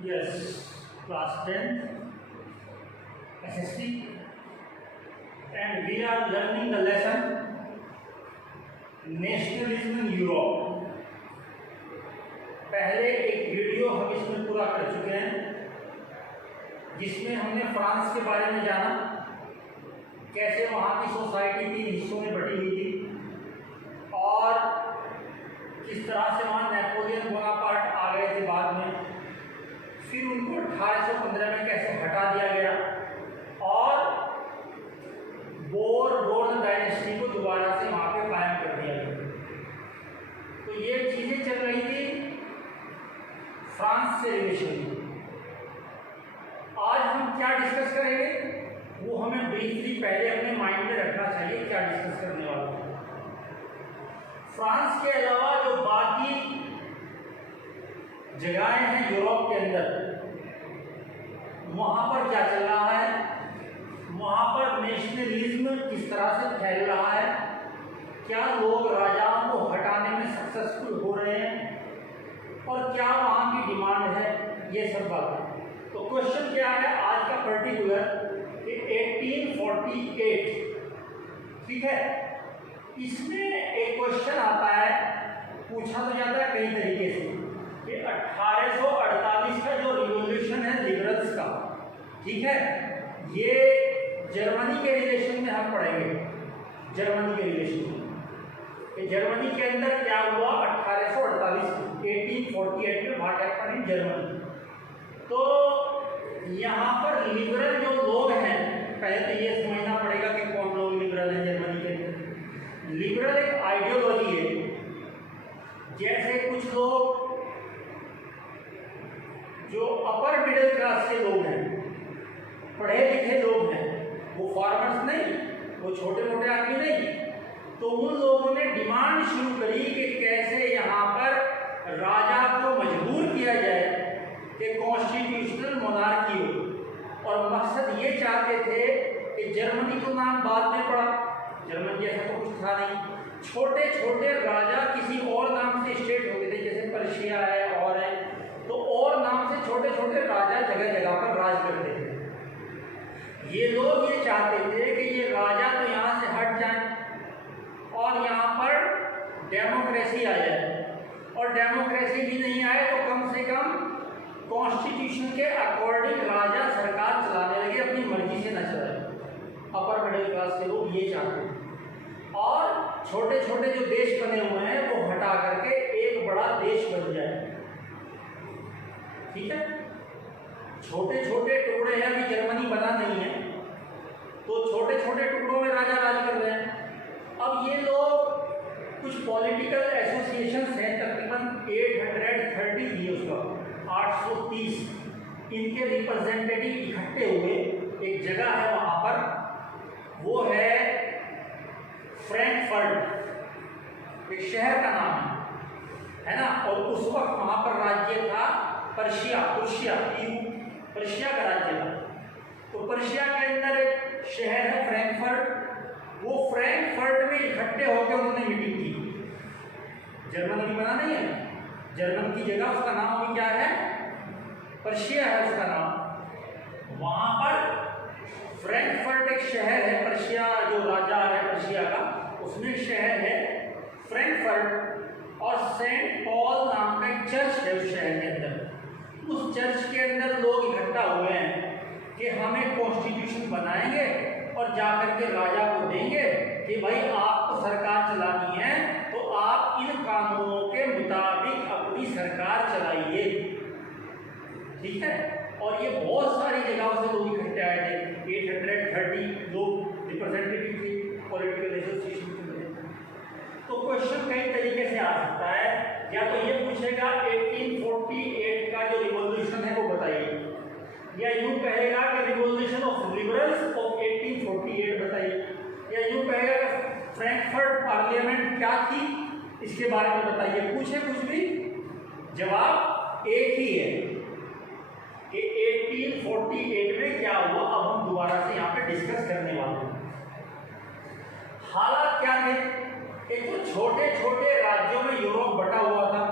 Yes, class 10 SST, and we are learning the lesson nationalism in Europe. पहले एक video हम इसमें पूरा कर चुके हैं जिसमें हमने फ्रांस के बारे में जाना, कैसे वहाँ की सोसाइटी 3 हिस्सों में बटी हुई थी और किस तरह से वहाँ नेपोलियन बोनापार्ट आ गए थे बाद में, फिर उनको 1815 में कैसे हटा दिया गया और बोरबोन डायनेस्टी को दोबारा से वहाँ पे कायम कर दिया गया। तो ये चीज़ें चल रही थी फ्रांस से रिलेशन। आज हम क्या डिस्कस करेंगे वो हमें ब्रीफली पहले अपने माइंड में रखना चाहिए, क्या डिस्कस करने वाला है। फ्रांस के अलावा जो बाकी जगहें हैं यूरोप के अंदर, वहाँ पर क्या चल रहा है, वहाँ पर नेशनलिज्म किस तरह से फैल रहा है, क्या लोग राजाओं को हटाने में सक्सेसफुल हो रहे हैं और क्या वहाँ की डिमांड है, ये सब बातें। तो क्वेश्चन क्या है आज का पर्टिकुलर कि 1848, ठीक है, इसमें एक क्वेश्चन आता है, पूछा तो जाता है कई तरीके से कि 1848 का जो रिवॉल्यूशन है लिबरल्स का, ठीक है, ये जर्मनी के रिलेशन में हम पढ़ेंगे। जर्मनी के रिलेशन में जर्मनी के अंदर क्या हुआ 1848 में व्हाट हैपेंड इन जर्मनी। तो यहाँ पर लिबरल जो लोग हैं, पहले तो ये समझना पड़ेगा कि कौन लोग लिबरल हैं जर्मनी के अंदर। लिबरल एक आइडियोलॉजी है, जैसे कुछ लोग जो अपर मिडिल क्लास के लोग हैं, पढ़े लिखे लोग हैं, वो फार्मर्स नहीं, वो छोटे मोटे आदमी नहीं, तो उन लोगों ने डिमांड शुरू करी कि कैसे यहाँ पर राजा को मजबूर किया जाए कि कॉन्स्टिट्यूशनल मोनार्की हो। और मकसद ये चाहते थे कि जर्मनी तो नाम बाद में पड़ा, जर्मनी जैसा तो कुछ था नहीं, छोटे छोटे राजा किसी और नाम से स्टेट होते थे, जैसे पर्शिया है और है, तो और नाम से छोटे छोटे राजा जगह जगह पर राज करते थे। ये लोग ये चाहते थे कि ये राजा तो यहाँ से हट जाए और यहाँ पर डेमोक्रेसी आ जाए, और डेमोक्रेसी भी नहीं आए तो कम से कम कॉन्स्टिट्यूशन के अकॉर्डिंग राजा सरकार चलाने लगे, अपनी मर्जी से न चलाए। अपर मिडिल क्लास के लोग ये चाहते हैं और छोटे छोटे जो देश बने हुए हैं वो हटा करके एक बड़ा देश बन जाए, ठीक है। छोटे छोटे टुकड़े हैं, अभी जर्मनी बना नहीं है, तो छोटे छोटे टुकड़ों में राजा राज कर रहे हैं। अब ये लोग कुछ पॉलिटिकल एसोसिएशंस हैं, तकरीबन 830 थी उसका 830, इनके रिप्रेजेंटेटिव इकट्ठे हुए, एक जगह है वहाँ पर, वो है फ्रैंकफर्ट, एक शहर का नाम है ना। और उस वक्त वहाँ पर राज्य था पर्शिया का राज्य था। तो पर्शिया के अंदर एक शहर है फ्रैंकफर्ट, वो फ्रैंकफर्ट में इकट्ठे होकर उन्होंने मीटिंग की। जर्मनी बना नहीं है, जर्मन की जगह उसका नाम अभी क्या है, पर्शिया है उसका नाम। वहाँ पर फ्रैंकफर्ट एक शहर है, पर्शिया जो राजा है पर्शिया का, उसमें शहर है फ्रैंकफर्ट, और सेंट पॉल नाम का एक चर्च है उस शहर के अंदर। उस चर्च के अंदर लोग इकट्ठा हुए हैं कि हमें कॉन्स्टिट्यूशन बनाएंगे और जाकर के राजा को देंगे कि भाई आपको सरकार चलानी है तो आप इन कानूनों के मुताबिक अपनी सरकार चलाइए, ठीक है। और ये बहुत सारी जगहों से लोग इकट्ठे आए थे, 830 लोग रिप्रेजेंटेटिव थे पॉलिटिकल एसोसिएशन के। तो क्वेश्चन कई तरीके से आ सकता है, या तो ये पूछेगा 1848 का जो रिवॉल्यूशन है वो बताइए, या यूं कहेगा कि रिवॉल्यूशन ऑफ लिबरल्स ऑफ 1848 बताइए, या यूं कहेगा कि फ्रैंकफर्ट पार्लियामेंट क्या थी इसके बारे में बताइए। पूछे कुछ भी, जवाब एक ही है कि 1848 में क्या हुआ। अब हम दोबारा से यहाँ पे डिस्कस करने वाले हैं। हालात क्या थे, एक तो छोटे छोटे राज्यों में यूरोप बटा हुआ था,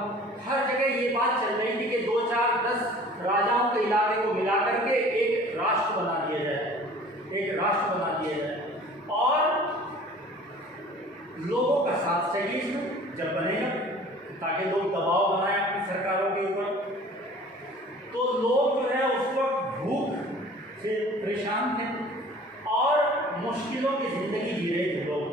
हर जगह ये बात चल रही थी कि 2 4 10 राजाओं इलाके को मिला करके एक राष्ट्र बना दिया जाए, एक राष्ट्र बना दिया जाए। और लोगों का साथ चाहिए इसमें जब बनेगा, ताकि लोग दबाव बनाएं अपनी सरकारों के ऊपर। तो लोग जो है उस वक्त भूख से परेशान थे और मुश्किलों की जिंदगी जी रहे थे लोग।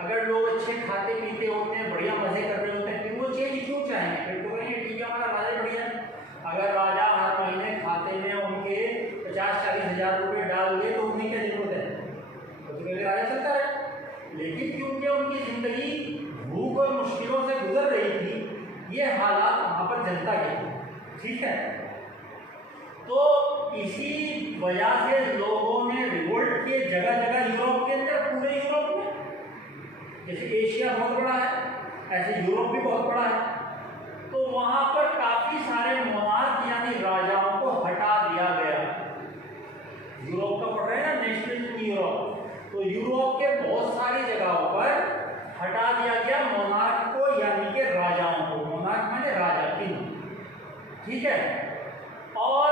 अगर लोग अच्छे खाते पीते होते हैं, बढ़िया मजे कर रहे होते हैं, फिर वो चेंज क्यों चाहेंगे? फिर तो कहेंगे ठीक है हमारा राजा बढ़िया है। अगर राजा हर महीने खाते में उनके 50-40 हज़ार रुपये डाल दे तो उन्हें क्या जरूरत है? तो राजा चलता है। लेकिन क्योंकि उनकी जिंदगी भूख और मुश्किलों से गुजर रही थी, ये हालात वहाँ पर जनता के, ठीक है। तो इसी वजह से लोगों ने रिवोल्ट किए जगह जगह यूरोप के अंदर, पूरे यूरोप में। जैसे एशिया बहुत बड़ा है, ऐसे यूरोप भी बहुत बड़ा है। तो वहाँ पर काफ़ी सारे मोनार्क यानी राजाओं को हटा दिया गया। यूरोप का पढ़ रहे हैं ना, नेशनलिज्म यूरोप, तो यूरोप के बहुत सारी जगहों पर हटा दिया गया मोनार्क को, यानी कि राजाओं को। मोनार्क माने राजा, किंग, ठीक है। और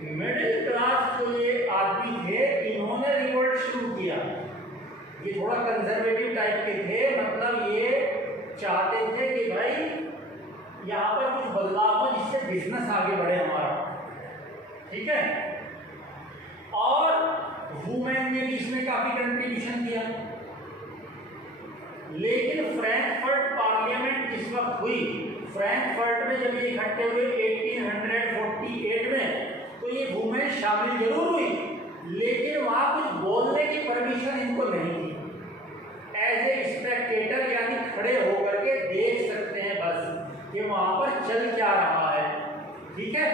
मिडिल क्लास जो ये आदमी थे, इन्होंने रिवोल्ट शुरू किया। ये थोड़ा कंजर्वेटिव टाइप के थे, मतलब ये चाहते थे कि भाई यहाँ पर कुछ बदलाव हो जिससे बिजनेस आगे बढ़े हमारा, ठीक है। और वुमेन ने भी इसमें काफी कंट्रीब्यूशन किया। लेकिन फ्रैंकफर्ट पार्लियामेंट जिस वक्त हुई, फ्रैंकफर्ट में जब ये इकट्ठे हुए 1848 में, तो ये वुमेन शामिल जरूर हुई, लेकिन वहां कुछ बोलने की परमिशन इनको नहीं थी। एज ए स्पेक्टेटर यानी खड़े होकर के देख सकते हैं बस कि वहां पर चल क्या रहा है, ठीक है।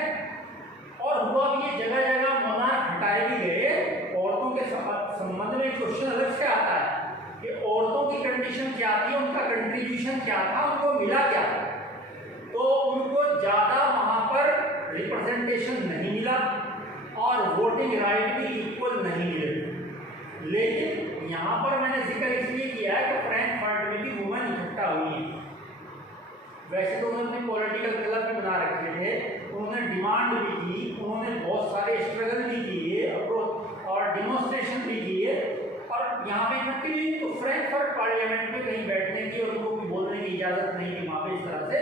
और हुआ भी ये जगह जगह मोनार्क हटाए भी गए। औरतों के संबंध में क्वेश्चन अलग से आता है कि औरतों की कंडीशन क्या थी, उनका कंट्रीब्यूशन क्या था, उनको मिला क्या। तो उनको ज़्यादा वहाँ पर रिप्रेजेंटेशन नहीं मिला और वोटिंग राइट भी इक्वल नहीं मिले। लेकिन यहाँ पर मैंने जिक्र इसलिए किया है कि फ्रैंकफर्ट में भी वुमेन इकट्ठा हुई है। वैसे तो उन्होंने पॉलिटिकल क्लब भी बना रखे थे, उन्होंने डिमांड भी की, उन्होंने बहुत सारे स्ट्रगल भी किए और डिमोन्स्ट्रेशन भी किए, और यहाँ पे इकट्ठी हुई। तो फ्रैंकफर्ट पार्लियामेंट में कहीं बैठने की और उनको भी बोलने की इजाज़त नहीं थी वहाँ पे इस तरह से,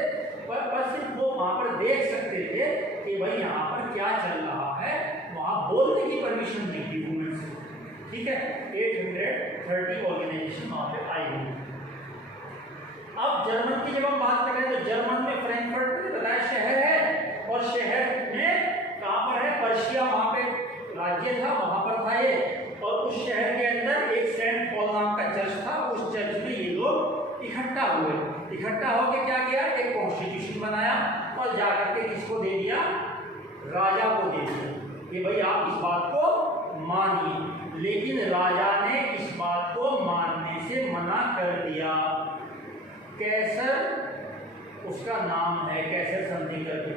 पर सिर्फ वो वहाँ पर देख सकते थे कि भाई यहाँ पर क्या चल रहा है। वहाँ बोलने की परमिशन नहीं थी वुमेन से, ठीक है। 830 ऑर्गेनाइजेशन वहाँ पे आई हुई। अब जर्मन की जब हम बात करें तो जर्मन में फ्रैंकफर्ट में बताया शहर है, और शहर में कहाँ पर है? पर्शिया, वहाँ पे राज्य था, वहाँ पर था ये। और उस शहर के अंदर एक सेंट पॉल नाम का चर्च था, उस चर्च में ये लोग इकट्ठा हुए। इकट्ठा होकर क्या किया? एक कॉन्स्टिट्यूशन बनाया और जाकर के किसको दे दिया? राजा को दे दिया कि भाई आप इस बात को मानिए। लेकिन राजा ने इस बात को मानने से मना कर दिया। कैसर उसका नाम है, कैसर समथिंग करके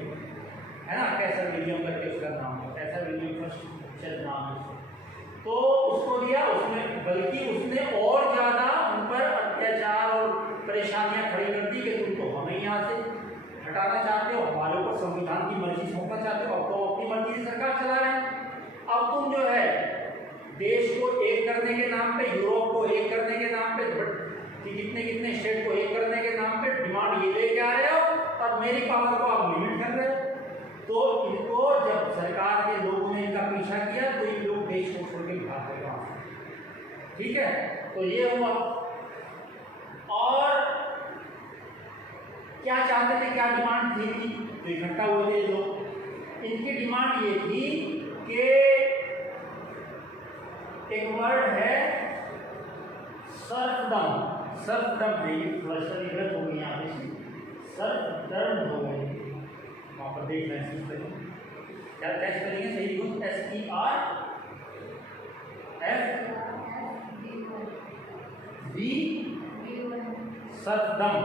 है ना, कैसर विलियम करके उसका नाम है, कैसर विलियम फर्स्ट शायद नाम है। तो उसको दिया उसने, बल्कि उसने और ज़्यादा उन पर अत्याचार और परेशानियां खड़ी कर दी कि तुम तो हमें यहाँ से हटाना चाहते हो, हमारे ऊपर संविधान की मर्जी सौंपना चाहते हो, अब तो अपनी मर्जी से सरकार चला रहे हैं। अब तुम जो है देश को एक करने के नाम पे, यूरोप को एक करने के नाम पे, कितने कितने स्टेट को एक करने के नाम पे डिमांड ये लेके आ रहे हो, और मेरी पावर को आप लिमिट कर रहे हो। तो इनको जब सरकार के लोगों ने इनका पीछा किया तो इन लोग देश को छोड़ के भाग गए वहाँ से, ठीक है। तो ये हुआ। और क्या चाहते थे, क्या डिमांड थी? तो इकट्ठा हुए थे लोग। इनकी डिमांड ये थी कि एक वर्ड है सर्फडम, सर्फडम है, ये थोड़ा सा गलत हो गई यहाँ पे, सर्फडम हो गई, वहाँ पर देख रहे हैं क्या टेस्ट करेंगे, सही हो, SERFB सर्फडम।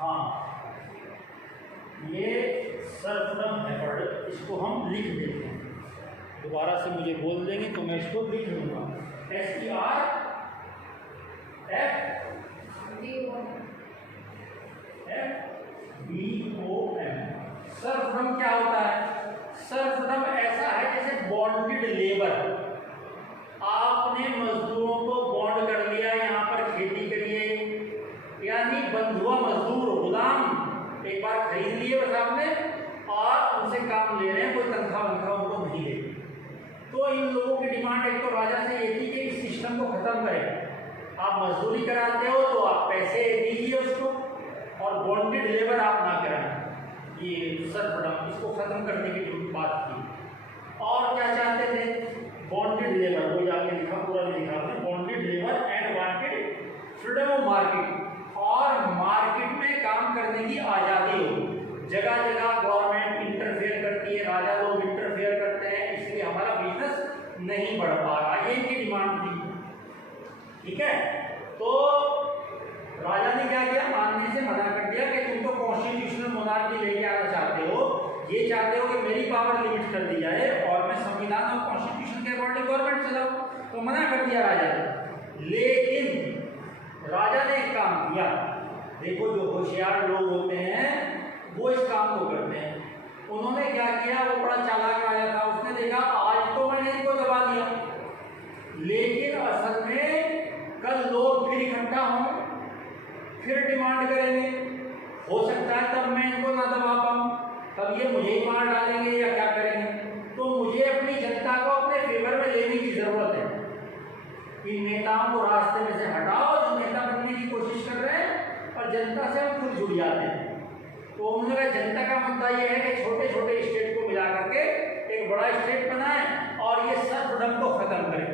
हाँ, ये सर्फडम है वर्ड, इसको हम लिख देते हैं। दोबारा से मुझे बोल देंगे तो मैं इसको लिख लूँगा, SERFBOM। सर्फडम क्या होता है? सर्वप्रथम ऐसा है जैसे बॉन्डेड लेबर, आपने मजदूरों को बॉन्ड कर लिया, यहाँ पर खेती करिए, यानी बंधुआ मजदूर गुलाम एक बार खरीद लिए बस आपने और उनसे काम ले रहे हैं, कोई तनख्वाह वनख्वाह उनको नहीं दे। तो इन लोगों की डिमांड एक तो राजा से ये थी कि इस सिस्टम को खत्म करें, आप मजदूरी कराते हो तो आप पैसे दीजिए उसको, और बॉन्डेड लेबर आप ना कराएं। ये सर्वप्रथम इसको खत्म करने की बात थी। और क्या चाहते थे? बॉन्डेड लेबर, वो जाके लिखा, पूरा लिखा आपने, bonded labour and wanted freedom of market, और मार्केट में काम करने की आज़ादी हो। जगह जगह गवर्नमेंट इंटरफेयर करती है, राजा लोग इंटरफेयर करते हैं, इसलिए हमारा बिजनेस नहीं बढ़ पा रहा, ये इनकी डिमांड थी। ठीक है, तो राजा ने क्या किया? मानने से मना कर दिया कि तुम तो कॉन्स्टिट्यूशनल मोनार्की लेके आना चाहते हो, ये चाहते हो कि मेरी पावर लिमिट कर दी जाए और मैं संविधान और कॉन्स्टिट्यूशन के अकॉर्डिंग गवर्नमेंट चलाऊं, तो मना कर दिया राजा ने। लेकिन राजा ने एक काम किया, देखो जो होशियार लोग होते हैं वो इस काम को करते हैं। उन्होंने क्या किया? वो बड़ा चालाक राजा था, उसने देखा आज तो मैंने इनको दबा दिया, लेकिन असल में कल लोग फिर इकट्ठा हों, फिर डिमांड करेंगे, हो सकता है तब मैं इनको ना दबा पाऊं, तब ये मुझे ही मार डालेंगे या क्या करेंगे। तो मुझे अपनी जनता को अपने फेवर में लेने की जरूरत है। इन नेताओं को रास्ते में से हटाओ जो नेता बनने की कोशिश कर रहे हैं, और जनता से हम खुद जुड़ जाते हैं। तो उन्होंने कहा जनता का मुद्दा ये है कि छोटे छोटे स्टेट को मिला करके एक बड़ा स्टेट बनाएं और ये सर्फडम को खत्म करें।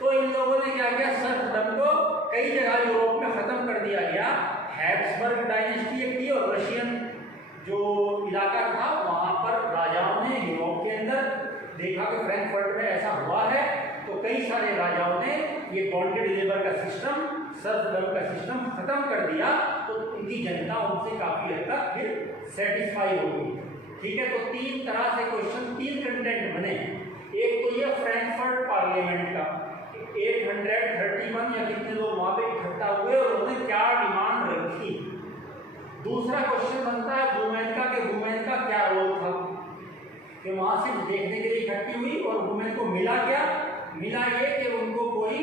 तो इन लोगों ने क्या किया? सर्फडम को कई जगह यूरोप में खत्म कर दिया गया। हैब्सबर्ग डायनेस्टी एक थी और रशियन जो इलाका था वहाँ पर राजाओं ने यूरोप के अंदर देखा कि फ्रैंकफर्ट में ऐसा हुआ है, तो कई सारे राजाओं ने ये बॉन्डेड लेबर का सिस्टम, सर्फडम का सिस्टम खत्म कर दिया। तो उनकी जनता उनसे काफी हद तक फिर सेटिस्फाई हो गई। ठीक है, तो तीन तरह से क्वेश्चन, तीन कंटेंट बने। एक तो ये फ्रैंकफर्ट पार्लियामेंट का 831 या कितने लोग वहां पे इकट्ठा हुए और उन्होंने क्या डिमांड रखी। दूसरा क्वेश्चन बनता है वुमेन का, कि वुमेन का क्या रोल था, कि वहां सिर्फ देखने के लिए इकट्ठी हुई और वुमेन को मिला क्या? मिला ये कि उनको कोई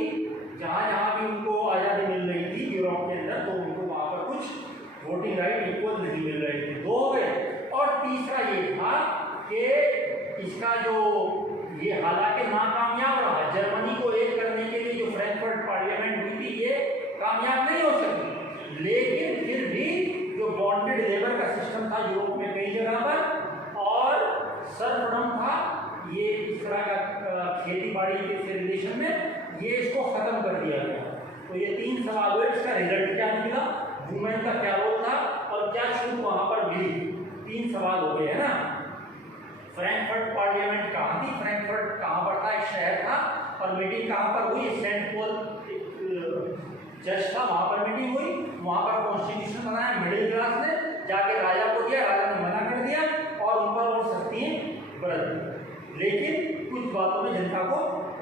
जहाँ जहाँ भी उनको आज़ादी मिल रही थी यूरोप के अंदर, तो उनको वहाँ पर कुछ वोटिंग राइट इक्वल नहीं मिल रही थी। दो हो गए। और तीसरा ये था कि इसका जो ये हालांकि नाकामयाब रहा, जर्मनी को एक करने के लिए जो फ्रैंकफर्ट पार्लियामेंट हुई थी ये कामयाब नहीं हो सकी, लेकिन फिर भी जो बॉन्डेड लेबर का सिस्टम था यूरोप में कई जगह पर, और सर्फडम था, ये इस तरह का खेती बाड़ी के रिलेशन में, ये इसको खत्म कर दिया गया। तो ये तीन सवाल हुए, इसका रिजल्ट क्या निकला, वुमेन का क्या रोल था और क्या छूट वहां पर मिली। तीन सवाल हो गए है ना। फ्रैंकफर्ट पार्लियामेंट कहाँ थी? फ्रैंकफर्ट कहाँ पर था? एक शहर था। और मीटिंग कहाँ पर हुई? सेंट पॉल चर्च था, वहां पर मीटिंग हुई। वहां पर कॉन्स्टिट्यूशन बनाया मिडिल क्लास ने, जाके राजा को दिया, राजा ने मना कर दिया और उन पर और शक्तियां बरत दी। लेकिन कुछ बातों में जनता को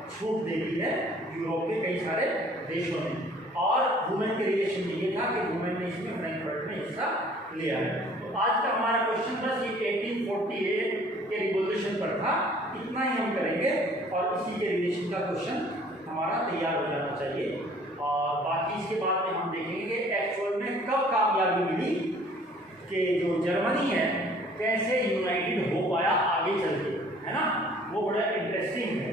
छूट दे दी है यूरोप के कई सारे देशों ने। और वुमेन के रिलेशन में ये था कि वुमेन ने इसमें फ्रैंकफर्ट में हिस्सा लिया है। तो आज का हमारा क्वेश्चन बस ये 1848 के रिवॉल्यूशन पर था, इतना ही हम करेंगे और इसी के रिलेशन का क्वेश्चन हमारा तैयार हो जाना चाहिए। और बाकी इसके बाद में हम देखेंगे कि एक्चुअल में कब कामयाबी मिली कि जो जर्मनी है कैसे यूनाइटेड हो पाया आगे चल के, है ना, वो बड़ा इंटरेस्टिंग है।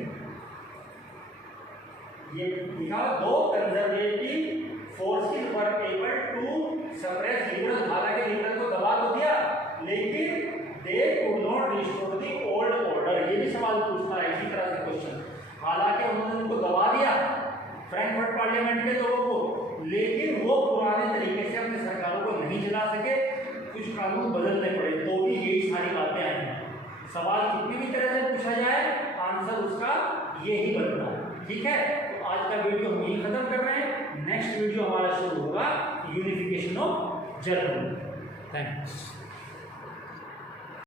ये लिखा दो conservative forces were able to suppress liberal, हालांकि लिबरल को दबा तो दिया लेकिन they could not restore the old order. ये भी सवाल पूछता है इसी तरह से क्वेश्चन। हालांकि उन्होंने उनको दबा दिया फ्रैंकफर्ट पार्लियामेंट के लोगों को, लेकिन वो पुराने तरीके से अपने सरकारों को नहीं चला सके, कुछ कानून बदलने पड़े, तो भी यही सारी बातें आई हैं। सवाल कितनी भी तरह से पूछा जाए आंसर उसका यही बनता है। ठीक है, तो आज का वीडियो हम यही खत्म कर रहे हैं। नेक्स्ट वीडियो हमारा शुरू होगा यूनिफिकेशन ऑफ जर्मनी। थैंक्स।